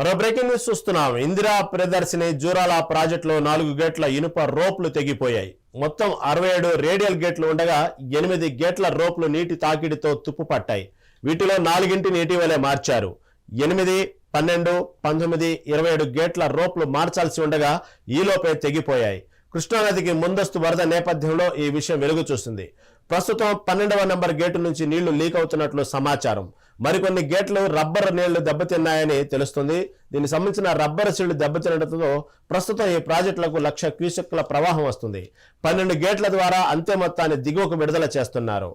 మరో breaking news చూస్తున్నాం. ఇందిరా ప్రియదర్శిని జూరాల ప్రాజెక్టులో 4 గేట్ల ఇనుప రోప్లు తెగిపోయాయి. మొత్తం 67 రేడియల్ గేట్లు ఉండగా 8 గేట్ల రోప్లు నీటి తాకిడితో తుప్పుపట్టాయి. వీటిలో 4ంటిని ఇటీవలే మార్చారు. 8, 12, 19, 27 గేట్ల రోప్లు మార్చాల్సి ఉండగా ఈలోపే తెగిపోయాయి. కృష్ణానదికి ముందస్తు వరద నేపథ్యంలో ఈ విషయం వెలుగు చూస్తుంది. ప్రస్తుతం 12వ నంబర్ గేటు నుంచి నీళ్లు లీక్ అవుతున్నట్లు సమాచారం. మరికొన్ని గేట్లు రబ్బర్ నీళ్లు దెబ్బతిన్నాయని తెలుస్తుంది. దీనికి సంబంధించిన రబ్బర్ సీళ్లు దెబ్బతినడంతో ప్రస్తుతం ఈ ప్రాజెక్టులకు 1,00,000 క్యూసెక్ల ప్రవాహం వస్తుంది. 12 గేట్ల ద్వారా అంతే మొత్తాన్ని దిగువకు విడుదల చేస్తున్నారు.